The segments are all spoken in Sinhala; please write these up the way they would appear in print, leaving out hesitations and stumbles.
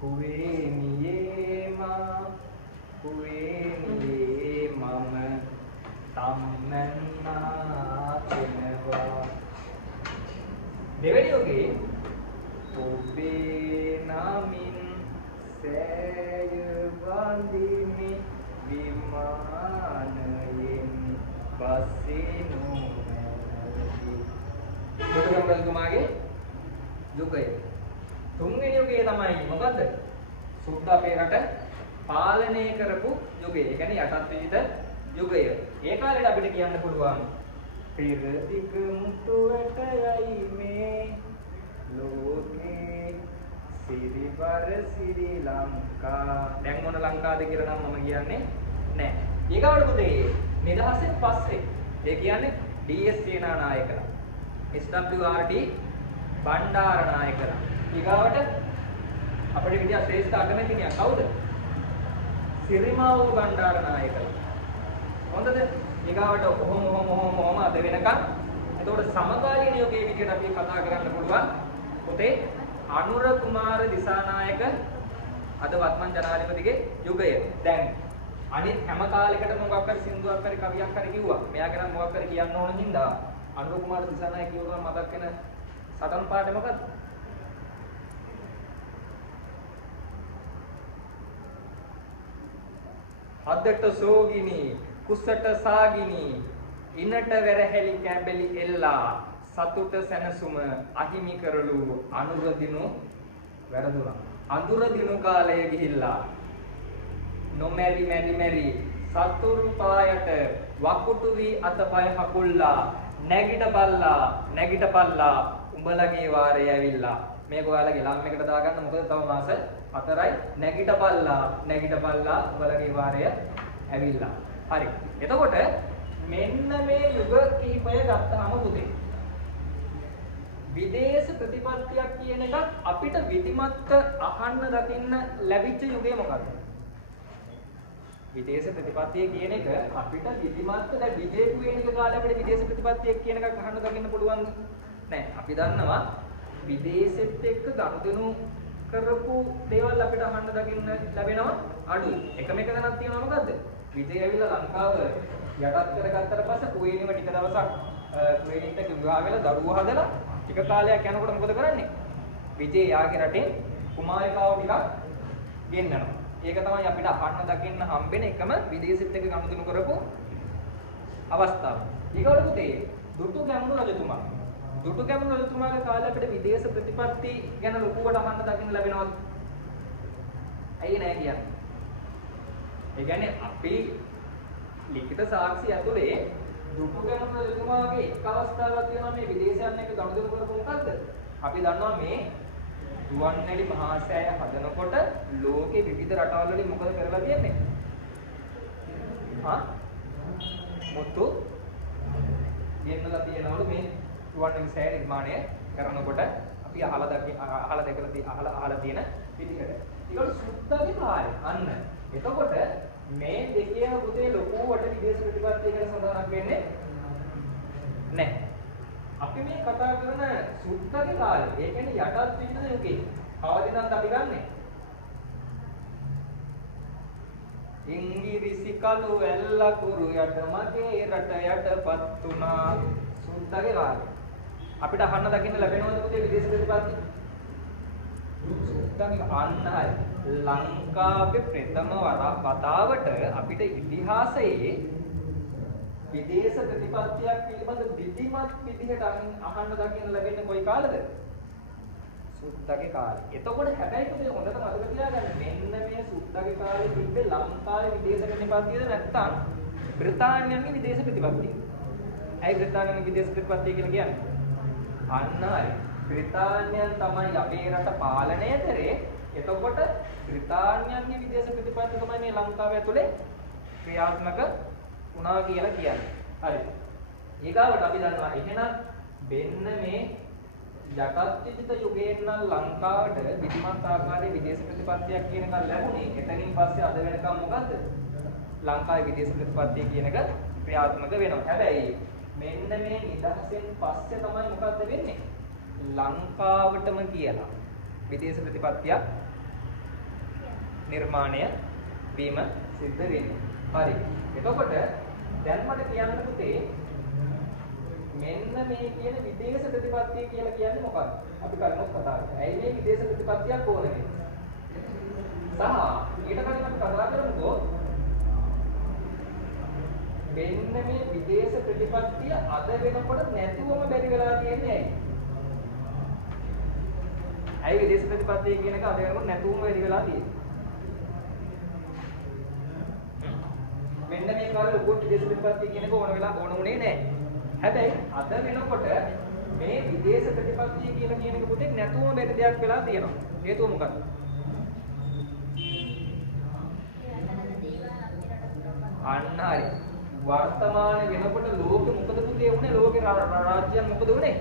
කුවේනියේ මම තම්මන්නා වෙනවා. දෙවෙනි යෝගේ ඔබේ නමින් සෑය වඳිමි විමානයෙන් බසිනු මැනවි. බුදුරජාණන්තුමාගේ යුගය. තුන්වෙනි යුගය තමයි මොකද්ද? සුද්ධ අපේ රට පාලනය කරපු යුගය. ඒ කියන්නේ යටත් විජිත යුගය. ඒ කාලේට අපිට කියන්න පුළුවන් පෙර දිග මුතුවටයි මේ ලෝකේ සිරිවර ශ්‍රී ලංකා. දැන් මොන ලංකාද කියලා නම් මම කියන්නේ නැහැ. ඊගාවට පුතේ නිදහසෙන් පස්සේ ඒ කියන්නේ ඩී.එස්. සේනානායකලා, එස්.ඩබ්ලිව්.ආර්.ටි. බණ්ඩාරනායකලා. ඊගාවට අපිට විද්‍යා ශ්‍රේෂ්ඨ අගමැතිනියා කවුද? සිරිමාවෝ බණ්ඩාරනායකලා. හොඳද? ඊගාවට කොහොම අද වෙනකන් එතකොට සමකාලීන යුගයේ විදිහට අපි කතා කරන්න පුළුවන් පුතේ අනුර කුමාර දිසානායක අද වත්මන් ජනාධිපතිගේ යුගය. දැන් අනිත් හැම කාලයකටම මොකක් හරි සින්දුවක් හරි කවියක් හරි කිව්වා. මෙයා ගැන මොකක් හරි කියන්න ඕන හින්දා අනුර කුමාර දිසානායක කියවම මතක් වෙන සටන් පාඩේ මොකද්ද? අද්දට සෝගිනි කුසට සාගිනි ඉනට වැරහැලි කැබලි එල්ලා සතුට සැනසුම අහිමි කරලු අනුර දිනු වැරදුනා. අඳුර දිනු කාලය ගිහිල්ලා නොමැරි මැරි සතුරු පායට වකුටු වී අතපය හකුල්ලා නැගිටපල්ලා උඹලගේ වාරය ඇවිල්ලා. මේක ඔයාලගේ ලම් එකට දාගන්න. මොකද තව මාස 4යි. නැගිටපල්ලා උඹලගේ වාරය ඇවිල්ලා. හරි. එතකොට මෙන්න මේ යුග කිහිපය ගත්තාම පුතේ විදේශ ප්‍රතිපත්තියක් කියන එකත් අපිට විධිමත්ව අහන්න දකින්න ලැබිච්ච යුගය මොකක්ද? විදේශ ප්‍රතිපත්තිය කියන එක අපිට විධිමත්ව දැන් විජේ කුවේනික කාලේ අපිට විදේශ ප්‍රතිපත්තියක් කියන එකක් අහන්න දකින්න පුළුවන් නෑ. අපි දන්නවා විදේශෙත් එක්ක ගනුදෙනු කරපු දේවල් අපිට අහන්න දකින්න ලැබෙනවා අඩුයි. එකම එක දැනක් තියෙනවා මොකද්ද? විජේ ඇවිල්ලා ලංකාව යටත් කරගත්තට පස්සේ කුවේනිව ටික දවසක් කුවේනිට විවාහ වෙලා දරුවෝ හදලා ටික කාලයක් යනකොට මොකද කරන්නේ? විජේ යාගේ රටේ කුමාරිකාව ටිකක් ගෙන්නනවා. ඒක තමයි අපිට අහන්න දකින්න හම්බෙන එකම විදේශෙත් එක්ක ගනුදෙනු කරපු අවස්ථාව. ඊගොල්ලෝ පුතේ දුටුගැමුණු රජතුමාගේ කාලේ අපිට විදේශ ප්‍රතිපත්ති ගැන ලොකුවට අහන්න දකින්න ලැබෙනවද? ඇයි නෑ කියන්නේ? ඒ කියන්නේ අපි ලිඛිත සාක්ෂි ඇතුලේ දුටුගැමුණු රජතුමාගේ එක් අවස්ථාවක් තියෙනවා මේ විදේශයන් එක්ක ගනුදෙනු කරපු මොකද්ද? අපි දන්නවා මේ රුවන්වැලි මහා සෑය හදනකොට ලෝකේ විවිධ රටවල් වලින් මොකද කරලා තියෙන්නේ? මුතු ගෙන්නලා තියෙනවලු මේ රුවන්වැලි සෑය නිර්මාණය කරනකොට අපි අහලා තියෙන විදිහට. ඒගොල්ලෝ සුත්තගේ කාලේ අන්න. එතකොට මේ දෙකේම පුතේ ලොකුවට විදේශ ප්‍රතිපත්තිය ගැන සඳහනක් වෙන්නේ නැහැ. අපි මේ කතා කරන සුත්තගේ කාලේ, ඒ කියන්නේ යටත් විජිත යුගයේ. කවදිනක්ද අපි ගන්නෙ? ඉංග්‍රීසි කළු ඇල්ල කුරු යට මගේ රට යටපත් වුණා. සුත්තගේ කාලේ. අපිට අහන්න දකින්න ලැබෙනවද පුතේ විදේශ ප්‍රතිපත්ති? සුත්තගේ අන්නයි. ලංකාවේ ප්‍රථම වතාවට අපිට ඉතිහාසයේ විදේශ ප්‍රතිපත්තියක් පිළිබඳ විධිමත් විදිහට අහන්න දකින්න ලැබෙන්නේ කොයි කාලෙද? සුද්දගේ කාලේ. එතකොට හැබැයි පුතේ හොඳට මතක තියාගන්න මෙන්න මේ සුද්දගේ කාලේ තිබ්බේ ලංකාවේ විදේශ ප්‍රතිපත්තියද නැත්නම් බ්‍රිතාන්‍යයන්ගේ විදේශ ප්‍රතිපත්තිය. ඇයි බ්‍රිතාන්‍යයන්ගේ විදේශ ප්‍රතිපත්තිය කියලා කියන්නේ? අන්න හරි. බ්‍රිතාන්‍යයන් තමයි අපේ රට පාලනය කරේ. එතකොට බ්‍රිතාන්‍යයන්ගේ විදේශ ප්‍රතිපත්තිය තමයි මේ ලංකාව ඇතුලේ ක්‍රියාත්මක වුණා කියලා කියන්නේ. හරි. ඊගාවට අපි දන්නවා එහෙනම් මෙන්න මේ යටත් විජිත යුගයෙන් නම් ලංකාවට විධිමත් ආකාරයේ විදේශ ප්‍රතිපත්තියක් කියන එක ලැබුණේ. එතනින් පස්සේ අද වෙනකම් මොකද්ද? ලංකාවේ විදේශ ප්‍රතිපත්තිය කියන එක ක්‍රියාත්මක වෙනවා. හැබැයි මෙන්න මේ නිදහසෙන් පස්සේ තමයි මොකද්ද වෙන්නේ? ලංකාවටම කියලා විදේශ ප්‍රතිපත්තියක් නිර්මාණය වීම සිද්ධ වෙන්නේ. හරි. එතකොට දැන් මට කියන්න පුතේ මෙන්න මේ කියන විදේශ ප්‍රතිපත්තිය කියලා කියන්නේ මොකක්ද? අපි කලින්ම කතා කරා. ඇයි මේ විදේශ ප්‍රතිපත්තියක් ඕනේ? සහ ඊට කලින් අපි කතා කරමුකෝ මෙන්න මේ විදේශ ප්‍රතිපත්තිය අද වෙනකොට නැතුවම බැරි වෙලා තියෙන්නේ ඇයි? ඇයි විදේශ ප්‍රතිපත්තිය කියන එක අද වෙනකොට නැතුවම බැරි වෙලා තියෙන්නේ? මෙන්න මේ කාලේ ලොකු විදේශ ප්‍රතිපත්තිය කියන එක ඕන වෙලා ඕන උනේ නැහැ. හැබැයි අද වෙනකොට මේ විදේශ ප්‍රතිපත්තිය කියලා කියන එක පුතේ නැතුවම බැරි දෙයක් වෙලා තියෙනවා. හේතුව මොකක්ද? අන්න හරි. වර්තමාන වෙනකොට ලෝකෙ මොකද පුතේ වුනේ? ලෝකේ රාජ්‍යයන් මොකද වුනේ?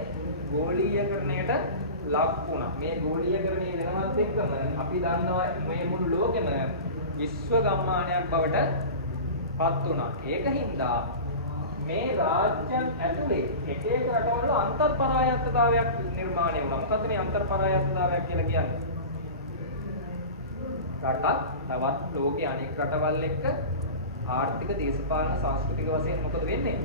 ගෝලීයකරණයට ලක් වුණා. මේ ගෝලීයකරණය වෙනවත් එක්කම අපි දන්නවා මේ මුළු ලෝකෙම විශ්ව ගම්මානයක් බවට පත් වුණා. ඒකින්ද මේ රාජ්‍යයන් ඇතුලේ එක එක රටවල අන්තර්පරායත්තතාවයක් නිර්මාණය වුණා. මොකද්ද මේ අන්තර්පරායත්තතාවයක් කියලා කියන්නේ? රටක් තවත් ලෝකයේ අනෙක් රටවල් එක්ක ආර්ථික, දේශපාලන, සංස්කෘතික වශයෙන් මොකද වෙන්නේ?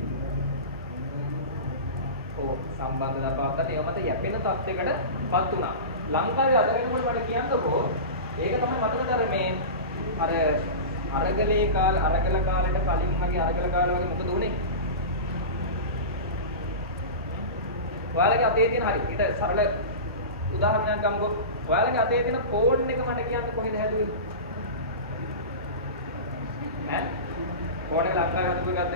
සම්බන්ධතා පවත්තට ඒව මත යැපෙන තත්යකටපත් වුණා. ලංකාවේ අද වෙනකොට මට කියන්නකෝ ඒක තමයි මතකද අර මේ අර අරගල කාලෙට කලින් වගේ අරගල කාලේ වගේ මොකද උනේ? ඔයාලගේ අතේ තියෙන හරි ඊට සරල උදාහරණයක් ගමුකෝ. ඔයාලගේ අතේ තියෙන ෆෝන් එක මට කියන්න කොහෙද හැදුවේ? ඈ? ෆෝන් එක ලංකාවේ හදපු එකක්ද?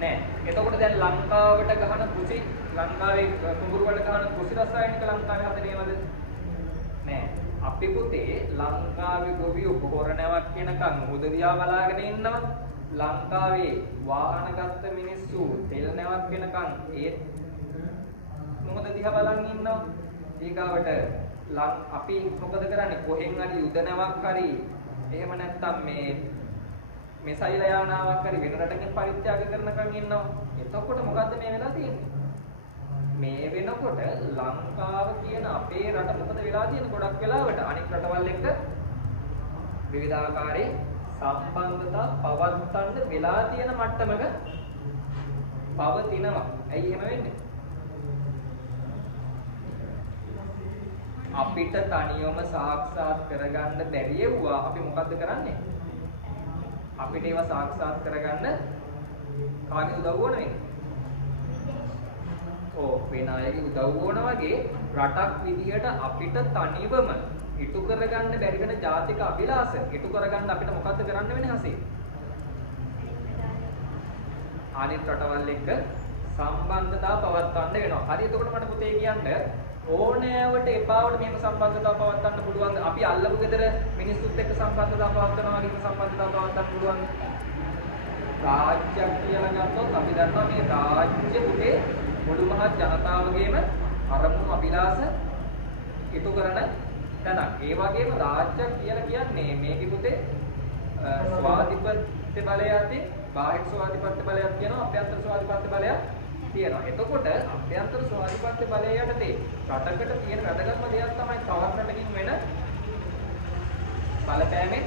නෑ. එතකොට දැන් ලංකාවට ගහන කෘෂි ලංකාවේ කුඹුරු වල ගහන කෘෂි රසායනික ලංකාවේ හදනේවද? නෑ. අපි පුතේ ලංකාවේ ගොවියෝ පොහොර නැවක් කියනකම් උදවියා බලාගෙන ඉන්නවා. ලංකාවේ වාහන ගත්ත මිනිස්සු තෙල් නැවක් කියනකම් ඒත් මොකද දිහා බලන් ඉන්නවා. ඊගාවට අපි මොකද කරන්නේ? කොහෙන් හරි යුද නැවක් හරි එහෙම නැත්නම් මේ මිසයිල යානාවක් හරි වෙන රටකින් පරිත්‍යාග කරනකම් ඉන්නවා. එතකොට මොකද්ද මේ වෙලා තියෙන්නේ? මේ වෙනකොට ලංකාව කියන අපේ රට මොකද වෙලා තියෙන්නේ? ගොඩක් වෙලාවට අනික් රටවල් එක්ක විවිධාකාරයේ සම්බන්ධතා පවත්වන්න වෙලා තියෙන මට්ටමක පවතිනවා. ඇයි එහෙම වෙන්නේ? අපිට තනියම සාක්ෂාත් කරගන්න බැරි යුවා අපි මොකද්ද කරන්නේ? අපිට ඒවා සාක්ෂාත් කරගන්න කාගේ උදව් ඕන වෙන්නේ? වෙන අයගේ උදව් ඕන වගේ රටක් විදිහට අපිට තනිවම ඉටු කරගන්න බැරි වෙන ජාතික අභිලාෂ ඉටු කරගන්න අපිට මොකද්ද කරන්න වෙන්නේ හසේ? අනිත් රටවල් එක්ක සම්බන්ධතාව පවත්වන්න වෙනවා. හරි එතකොට මට පුතේ කියන්න ඕනෑවට එපාවට මෙහෙම සම්බන්ධතාව පවත්වන්න පුළුවන්ද? අපි අල්ලපු ගෙදර මිනිස්සුත් එක්ක සම්බන්ධතාව පවත්වනවා වගේම සම්බන්ධතාව පවත්වන්න පුළුවන්. රාජ්‍යයක් කියලා ගත්තොත් අපි දන්නවා මේ රාජ්‍ය පුතේ මුළු මහත් ජනතාවගේම අරමුණු අභිලාෂ ඉටු කරන තැනක්. ඒ වගේම රාජ්‍යයක් කියලා කියන්නේ මේකේ පුතේ ස්වාධිපත්‍ය බලය ඇති බාහිර ස්වාධිපත්‍ය බලයක් තියෙනවා, අභ්‍යන්තර ස්වාධිපත්‍ය බලයක් තියෙනවා. එතකොට අභ්‍යන්තර ස්වාධිපත්‍ය බලය යටතේ රටකට තියෙන වැදගත්ම දෙයක් තමයි තවත් රටකින් වෙන බලපෑමෙන්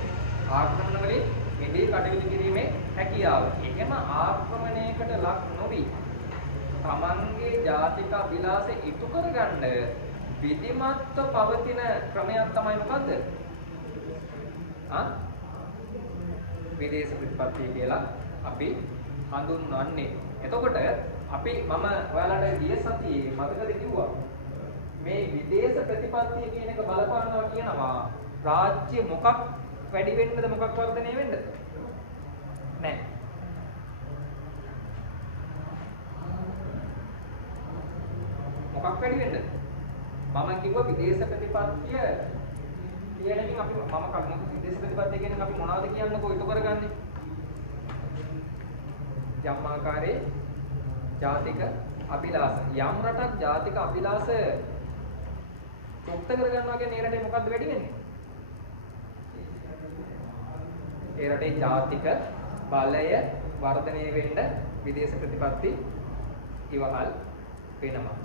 ආක්‍රමණ වලින් මිදී කටයුතු කිරීමේ හැකියාව. එහෙම ආක්‍රමණයකට ලක් නොවි තමන්ගේ ජාතික අභිලාෂ ඉටු කරගන්න විධිමත්ව පවතින ක්‍රමයක් තමයි මොකද්ද? විදේශ ප්‍රතිපත්තිය කියලා අපි හඳුන්වන්නේ. එතකොට මම ඔයාලට ගිය සතියේ මතකද කිව්වා මේ විදේශ ප්‍රතිපත්තිය කියන එක බලපානවා කියනවා රාජ්‍ය මොකක් වැඩි වෙන්නද මොකක් වර්ධනය වෙන්නද? නෑ. මොකක් වැඩි වෙන්නද? මම කිව්වා විදේශ ප්‍රතිපත්තිය කියන එකෙන් අපි මම කලින් විදේශ ප්‍රතිපත්තිය කියන එක අපි මොනවද කියන්නකෝ ඉටු කරගන්නේ? යම් ආකාරයේ ජාතික අභිලාෂ යම් රටක් ජාතික අභිලාෂ තෘප්ත කරගන්නවා කියන්නේ ඒ රටේ මොකද්ද වැඩි වෙන්නේ? ඒ රටේ ජාතික බලය වර්ධනය වෙන්න විදේශ ප්‍රතිපත්ති ඉවහල් වෙනවා.